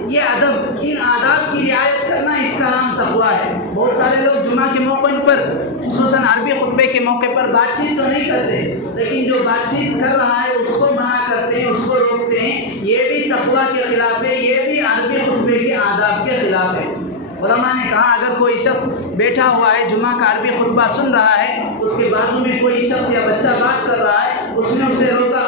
یہ ادب، ان آداب کی رعایت کرنا اس کا نام تقوی ہے۔ بہت سارے لوگ جمعہ کے موقع پر، خصوصاً عربی خطبے کے موقع پر بات چیت تو نہیں کرتے، لیکن جو بات چیت کر رہا ہے اس کو منع کرتے ہیں، اس کو روکتے ہیں، یہ بھی تقوی کے خلاف ہے، یہ بھی عربی خطبے کے آداب کے خلاف ہے۔ علماء نے کہا اگر کوئی شخص بیٹھا ہوا ہے، جمعہ کا عربی خطبہ سن رہا ہے، اس کے بازو میں کوئی شخص یا بچہ بات کر رہا ہے، اس نے اسے روکا،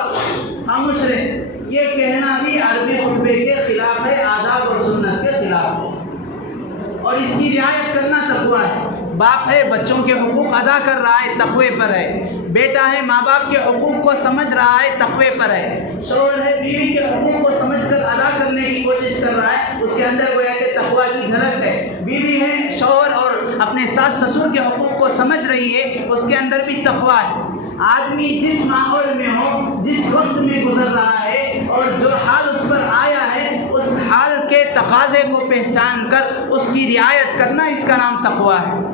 خاموش رہے، یہ کہنا بھی عربی خطبے کے خلاف ہے، آداب اور سنت کے خلاف ہے، اور اس کی رعایت کرنا تقوی ہے۔ باپ ہے بچوں کے حقوق ادا کر رہا ہے، تقوی پر ہے۔ بیٹا ہے ماں باپ کے حقوق کو سمجھ رہا ہے، تقوی پر ہے۔ شوہر ہے بیوی کے حقوق کو سمجھ کر ادا کرنے کی کوشش کر رہا ہے، اس کے اندر گویا کہ تقوی کی جھلک ہے۔ بیوی ہے شوہر اور اپنے ساس سسر کے حقوق کو سمجھ رہی ہے، اس کے اندر بھی تقوی ہے۔ آدمی جس ماحول میں ہو، جس وقت میں گزر رہا ہے اور جو حال اس پر آیا ہے، اس حال کے تقاضے کو پہچان کر اس کی رعایت کرنا، اس کا نام تقوی ہے۔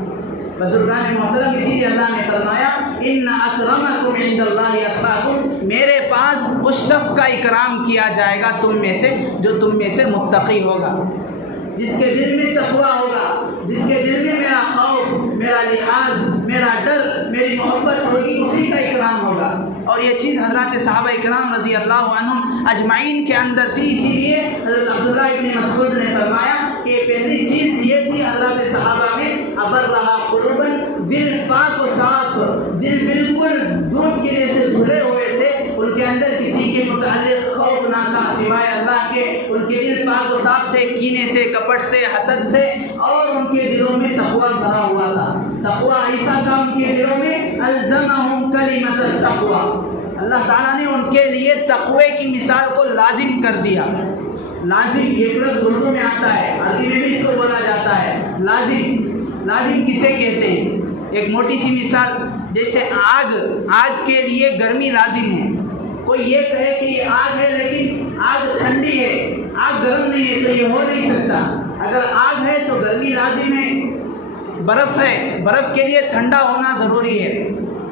بزرگان محترم، اسی لیے اللہ نے فرمایا ان اکرمکم عند اللہ اتقاکم، میرے پاس اس شخص کا اکرام کیا جائے گا تم میں سے جو تم میں سے متقی ہوگا، جس کے دل میں تقوی ہوگا، جس کے دل میں میرا خوف، میرا لحاظ، میرا ڈر، میری محبت ہوگی، اسی کا اکرام ہوگا۔ اور یہ چیز حضرات صحابہ اکرام رضی اللہ عنہم اجمعین کے اندر تھی. اسی لیے حضرت عبداللہ ابن مسعود نے فرمایا کہ پہلی چیز یہ تھی حضرات صحابہ میں ابر رہا قلوباً، دل پاک و صاف، دل بالکل دودھ کے جیسے دھلے ہوئے تھے، ان کے اندر کسی کے متعلق خوف نہ تھا سوائے اللہ کے. ان کے دل پاک و صاف تھے کینے سے، کپٹ سے، حسد سے، اور ان کے دلوں میں تقویٰ بھرا ہوا تھا. تقویٰ ایسا تھا ان کے دلوں میں، الزمہم کلمۃ التقویٰ، اللہ تعالیٰ نے ان کے لیے تقوی کی مثال کو لازم کر دیا. لازم یہ لفظ اردو میں آتا ہے، عربی میں بھی اس کو بولا جاتا ہے لازم. لازم کسے کہتے ہیں؟ ایک موٹی سی مثال، جیسے آگ کے لیے گرمی لازم ہے. کوئی یہ کہے کہ یہ آگ ہے لیکن آگ ٹھنڈی ہے، آگ گرم نہیں ہے، تو یہ ہو نہیں سکتا. اگر آگ ہے تو گرمی لازم ہے. برف ہے، برف کے لیے ٹھنڈا ہونا ضروری ہے.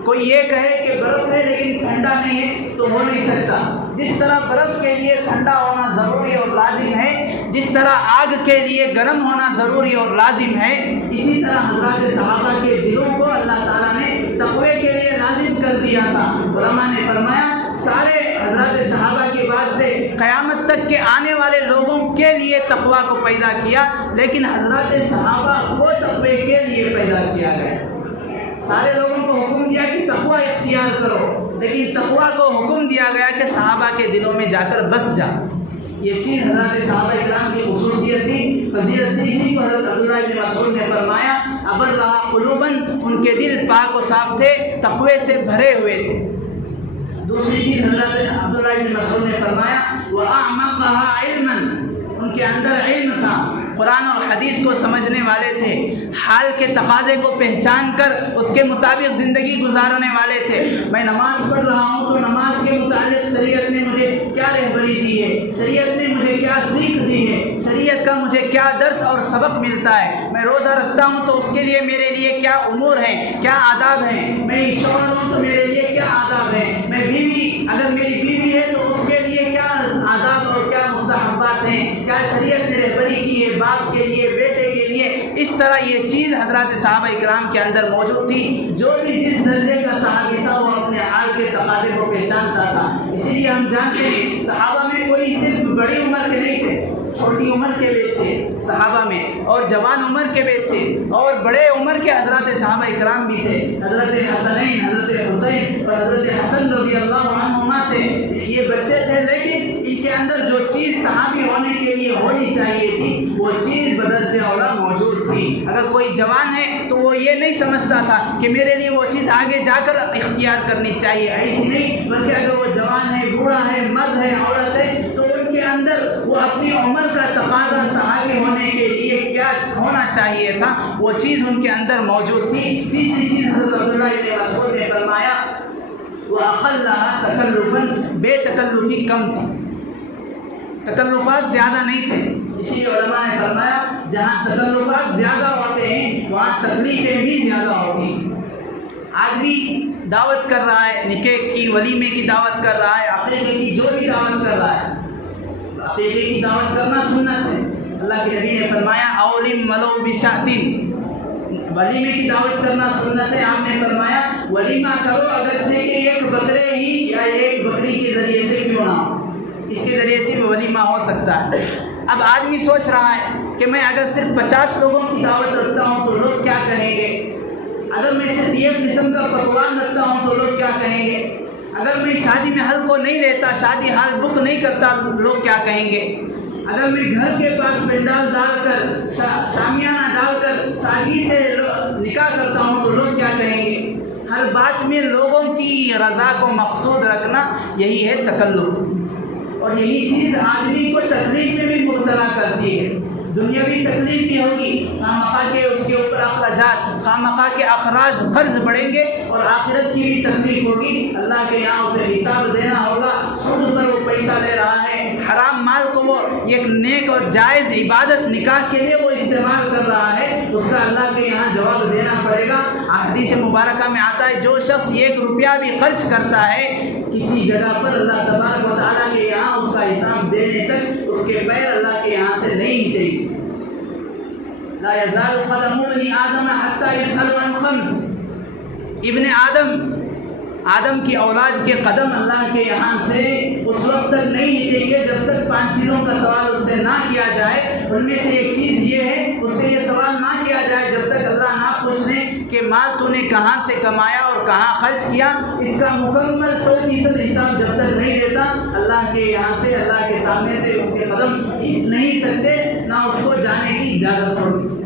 کوئی یہ کہے کہ برف ہے لیکن ٹھنڈا نہیں ہے تو ہو نہیں سکتا. جس طرح برف کے لیے ٹھنڈا ہونا ضروری اور لازم ہے، جس طرح آگ کے لیے گرم ہونا ضروری اور لازم ہے، اسی طرح حضرات صحابہ کے دلوں کو اللہ تعالیٰ نے تقوی کے لیے لازم کر دیا تھا. علماء نے فرمایا سارے حضرات صحابہ کے بعد سے قیامت تک کے آنے والے لوگوں کے لیے تقوی کو پیدا کیا، لیکن حضرات صحابہ کو تقوی کے لیے پیدا کیا گیا. سارے لوگوں کو حکم دیا کہ تقوی اختیار کرو، لیکن تقوی کو حکم دیا گیا کہ صحابہ کے دلوں میں جا کر بس جا. یہ چیز حضرت صحابہ اکرام کی خصوصیت تھی، فضیلت تھی. اسی کو حضرت عبداللہ ابن مسعود نے فرمایا ابر رہا قلوباً، ان کے دل پاک و صاف تھے، تقوی سے بھرے ہوئے تھے. دوسری چیز حضرت عبداللہ ابن مسعود نے فرمایا وَأَعْمَقَهَا عِلْمًا، ان کے اندر علم تھا، قرآن اور حدیث کو سمجھنے والے تھے، حال کے تقاضے کو پہچان کر اس کے مطابق زندگی گزارنے والے تھے. میں نماز پڑھ رہا ہوں تو نماز کے متعلق شریعت نے مجھے کیا رہبری دی ہے، شریعت نے مجھے کیا سیکھ دی ہے، شریعت کا مجھے کیا درس اور سبق ملتا ہے. میں روزہ رکھتا ہوں تو اس کے لیے میرے لیے کیا امور ہیں، کیا آداب ہیں. میں شوہر ہوں تو میرے لیے کیا آداب ہیں. میں بیوی، اگر میری بیوی ہے تو اس کے لیے کیا آداب اور کیا مستحبات ہیں، کیا شریعت نے رہبری کی ہے باپ کے لیے، بیٹے کے لیے. اس طرح یہ چیز حضرات صحابہ اکرام کے اندر موجود تھی. جو بھی جس درجے کا صحابی تھا وہ اپنے حال کے تقاضے کو پہچانتا تھا. اسی لیے ہم جانتے ہیں صحابہ میں کوئی صرف بڑی عمر کے نہیں تھے، چھوٹی عمر کے بھی تھے صحابہ میں، اور جوان عمر کے بھی تھے، اور بڑے عمر کے حضرات صحابہ اکرام بھی تھے. حضرت حسنین، حضرت حسین اور حضرت حسن رضی اللہ عنہما تھے. یہ بچے تھے لیکن ان کے اندر جو چیز صحابی ہونے کے لیے ہونی چاہیے تھی وہ چیز بدرجہ اولا موجود تھی. اگر کوئی جوان ہے تو وہ یہ نہیں سمجھتا تھا کہ میرے لیے وہ چیز آگے جا کر اختیار کرنی چاہیے، ایسی نہیں، بلکہ اگر وہ جوان ہے، بوڑھا ہے، مرد ہے، عورت ہے، تو ان کے اندر وہ اپنی عمر کا تقاضا صحابی ہونے کے لیے کیا ہونا چاہیے تھا وہ چیز ان کے اندر موجود تھی. تیسری چیز حضرت عبداللہ ابن مسعود نے فرمایا وَأَقَلَّهَا تَكَلُّفًا، بے تکلفی کم تھی، تکلفات زیادہ نہیں تھے. اسی لیے علماء نے فرمایا جہاں تکلفات زیادہ ہوتے ہیں وہاں تکلیفیں بھی زیادہ ہوتی ہیں. آدمی دعوت کر رہا ہے، نکاح کی، ولیمے کی دعوت کر رہا ہے، عقیقے کی جو بھی دعوت کر رہا ہے، عقیقے کی دعوت کرنا سنت ہے. اللہ کے نبی نے فرمایا اولم ولو بشاۃ، ولیمے کی دعوت کرنا سنت ہے. آپ نے فرمایا ولیمہ کرو اگرچہ کہ ایک بکرے ہی یا ایک بکری کے ذریعے سے کیوں نہ ہو، اس کے ذریعے سے بھی ولیمہ ہو سکتا ہے. اب آدمی سوچ رہا ہے کہ میں اگر صرف 50 لوگوں کی دعوت رکھتا ہوں تو لوگ کیا کہیں گے، اگر میں صرف ایک قسم کا پکوان رکھتا ہوں تو لوگ کیا کہیں گے، اگر میں شادی میں حل کو نہیں لیتا، شادی حال بک نہیں کرتا، لوگ کیا کہیں گے، اگر میں گھر کے پاس پنڈال ڈال کر، شامیانہ ڈال کر سادگی سے نکاح کرتا ہوں تو لوگ کیا کہیں گے. ہر بات میں لوگوں کی رضا کو مقصود رکھنا یہی ہے تکلف، اور یہی چیز آدمی کو تکلیف میں بھی مبتلا کرتی ہے. دنیاوی تکلیف بھی ہوگی، خواہ کے اس کے اوپر اخراجات، خواہ کے اخراج قرض بڑھیں گے، اور آخرت کی بھی تکلیف ہوگی. اللہ کے یہاں اسے حساب دینا ہوگا. سود پر وہ پیسہ لے رہا ہے، حرام مال کو وہ ایک نیک اور جائز عبادت نکاح کے لیے وہ استعمال کر رہا ہے، اس کا اللہ کے یہاں جواب دینا پڑے گا. حدیث مبارکہ میں آتا ہے جو شخص 1 روپیہ بھی خرچ کرتا ہے کسی جگہ پر، اللہ تبارک و تعالیٰ کے یہاں اس کا حساب دینے تک اس کے پیر اللہ کے یہاں سے نہیں ہٹے گی. لا يزال قدم ابن آدم حتى يسأل عن 5، ابن آدم آدم کی اولاد کے قدم اللہ کے یہاں سے اس وقت تک نہیں ہلیں گے جب تک 5 چیزوں کا سوال اس سے نہ کیا جائے۔ ان میں سے ایک چیز یہ ہے، اس سے یہ سوال نہ کیا جائے جب تک اللہ نہ پوچھ لے کہ مال تو نے کہاں سے کمایا اور کہاں خرچ کیا۔ اس کا مکمل 100% حساب جب تک نہیں دیتا اللہ کے یہاں سے، اللہ کے سامنے سے اس کے قدم نہیں سکتے، نہ اس کو جانے کی اجازت ہوگی۔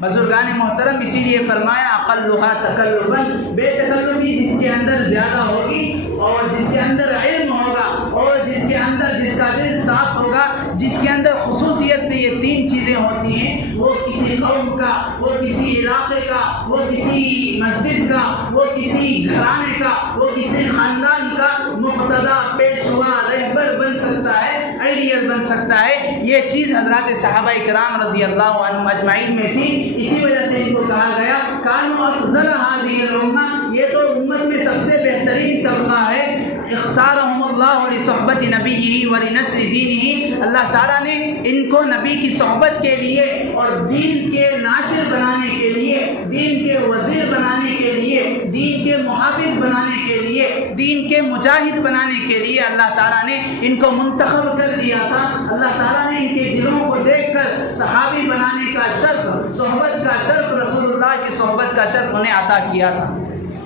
بزرگان محترم اسی لیے فرمایا اقلھا تکلفا، بے تکلفی جس کے اندر زیادہ ہوگی اور جس کے اندر علم ہوگا اور جس کے اندر جس کا دل صاف ہوگا، جس کے اندر خصوصیت سے یہ 3 چیزیں ہوتی ہیں، وہ کسی قوم کا، وہ کسی علاقے کا، وہ کسی مسجد کا، وہ کسی گھرانے کا، وہ کسی خاندان کا مقتدا، پیشوا، رہبر بن سکتا ہے، آئیڈیل بن سکتا ہے۔ یہ چیز حضرات صحابہ کرام رضی اللہ عنہم اجمعین میں تھی، اسی وجہ سے ان کو کہا گیا کانوا افضل هذه الامہ، یہ تو امت میں سب سے بہترین طبقہ ہے۔ اختارهم اللہ لصحبت نبیہ ولنشر دینہ، اللہ تعالیٰ نے ان کو نبی کی صحبت کے لیے اور دین کے ناشر بنانے کے لیے، دین کے وزیر بنانے کے لیے، دین کے محافظ بنانے کے لیے، دین کے مجاہد بنانے کے لیے اللہ تعالیٰ نے ان کو منتخب کر دیا تھا۔ اللہ تعالیٰ نے ان کے دلوں کو دیکھ کر صحابی بنانے کا شرف، صحبت کا شرف، رسول اللہ کی صحبت کا شرف انہیں عطا کیا تھا۔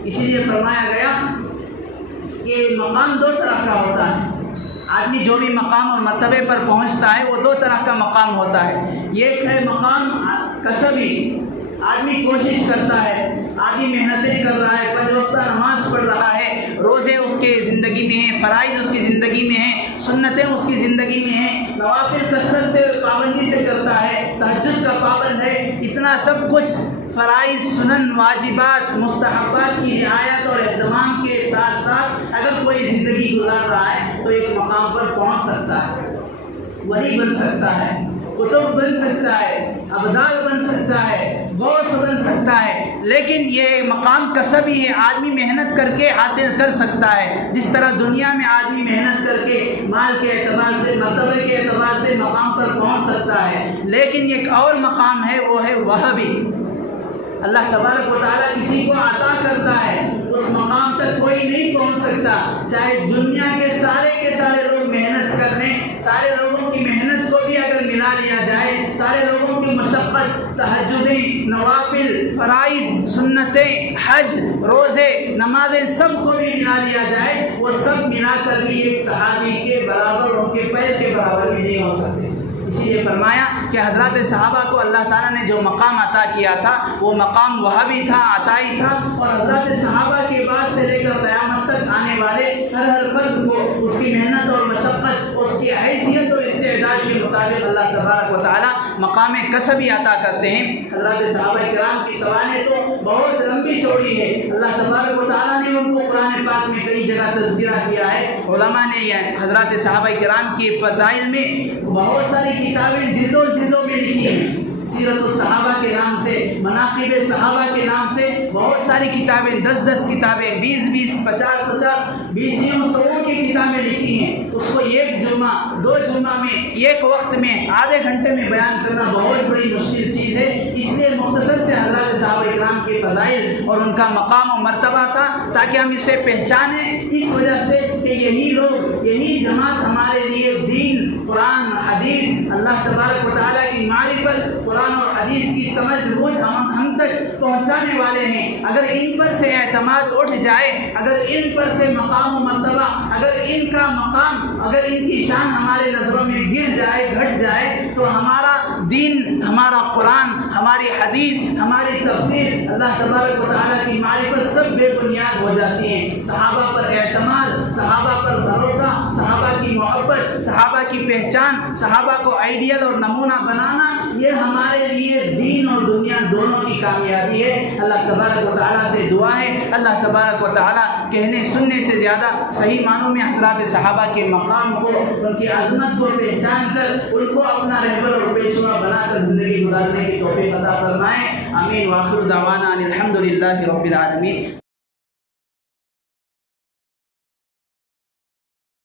اسی لیے فرمایا گیا کہ مقام 2 طرح کا ہوتا ہے۔ آدمی جو بھی مقام اور مرتبے پر پہنچتا ہے وہ 2 طرح کا مقام ہوتا ہے۔ ایک ہے مقام کسبی، آدمی کوشش کرتا ہے، آدمی محنتیں کر رہا ہے، 5 وقتہ نماز پڑھ رہا ہے، روزے اس کے زندگی میں ہیں، فرائض اس کی زندگی میں ہیں، سنتیں اس کی زندگی میں ہیں، نوافل کثرت سے پابندی سے کرتا ہے، تہجد کا پابند ہے، اتنا سب کچھ فرائض، سنن، واجبات، مستحبات کی رعایت اور اہتمام کے ساتھ ساتھ اگر کوئی زندگی گزار رہا ہے تو ایک مقام پر پہنچ سکتا ہے، ولی بن سکتا ہے، قطب بن سکتا ہے، ابدال بن سکتا ہے، غوث بن سکتا ہے۔ لیکن یہ مقام کسبی ہے، آدمی محنت کر کے حاصل کر سکتا ہے۔ جس طرح دنیا میں آدمی محنت کر کے مال کے اعتبار سے، مرتبے کے اعتبار سے مقام پر پہنچ سکتا ہے، لیکن ایک اور مقام ہے، وہ ہے وہابی۔ اللہ تبارک و تعالیٰ کسی کو عطا کرتا ہے، اس مقام تک کوئی نہیں پہنچ سکتا، چاہے دنیا کے سارے لوگ محنت کر لیں، سارے لوگوں کی محنت کو بھی اگر ملا لیا جائے، سارے لوگوں کی مشقت، تہجدیں، نوافل، فرائض، سنتیں، حج، روزے، نمازیں، سب کو بھی ملا لیا جائے، وہ سب ملا کر بھی ایک صحابی کے برابر، ان کے پیر کے برابر بھی نہیں ہو سکتے۔ اسی لیے فرمایا کہ حضرات صحابہ کو اللہ تعالیٰ نے جو مقام عطا کیا تھا وہ مقام وہابی تھا، عطائی تھا، اور حضرات صحابہ کے بعد سے لے کر قیامت تک آنے والے ہر فرد کو اس کی محنت اور مشقت، اس کی حیثیت اور استعداد کے مطابق اللہ تبارک و تعالیٰ مقام کسبی عطا کرتے ہیں۔ حضرات صحابہ کرام کی سوانح تو بہت لمبی چوڑی ہے، اللہ تبارک و تعالیٰ نے ان کو قرآن پاک میں کئی جگہ تذکرہ کیا ہے۔ علماء نے یہ حضرات صحابہ کرام کے فضائل میں بہت ساری کتابیں جلدوں میں لکھی ہیں، سیرت الصحابہ کے نام سے، مناقب صحابہ کے نام سے بہت ساری کتابیں، 10 کتابیں، 20 50 20 سووں کی کتابیں لکھی ہیں۔ اس کو ایک جمعہ 2 جمعہ میں، ایک وقت میں، آدھے گھنٹے میں بیان کرنا بہت بڑی مشکل چیز ہے۔ اس لیے مختصر سے حضرات صحابہ کرام کے فضائل اور ان کا مقام و مرتبہ تھا تاکہ ہم اسے پہچانیں، اس وجہ سے کہ یہی لوگ، یہی جماعت ہمارے لیے دین، قرآن، حدیث، اللہ تبارک و تعالیٰ کی معرفت، قرآن اور حدیث کی سمجھ بوجھ ہم تک پہنچانے والے ہیں۔ اگر ان پر سے اعتماد اٹھ جائے، اگر ان پر سے مقام و مرتبہ، اگر ان کا مقام، اگر ان کی شان ہمارے نظروں میں گر جائے، گھٹ جائے، تو ہمارا دین، ہمارا قرآن، ہماری حدیث، ہماری تفسیر، اللہ تبارک و تعالیٰ کی معرفت سب بے بنیاد ہو جاتی ہیں۔ صحابہ پر اعتماد، صحابہ پر بھروسہ، صحابہ کی محبت، صحابہ کی پہچان، صحابہ کو آئیڈیل اور نمونہ بنانا، یہ ہمارے لیے دین اور دنیا دونوں کی کامیابی ہے۔ اللہ تبارک و تعالیٰ سے دعا ہے، اللہ تبارک و تعالیٰ کہنے سننے سے زیادہ صحیح معنوں میں حضرات صحابہ کے مقام کو، ان کی عظمت کو پہچان کر ان کو اپنا رہبر اور پیشوا بنا کر زندگی گزارنے کی توفیق عطا فرمائے۔ آمین۔ وآخر دعوانا ان الحمد للہ رب العالمین۔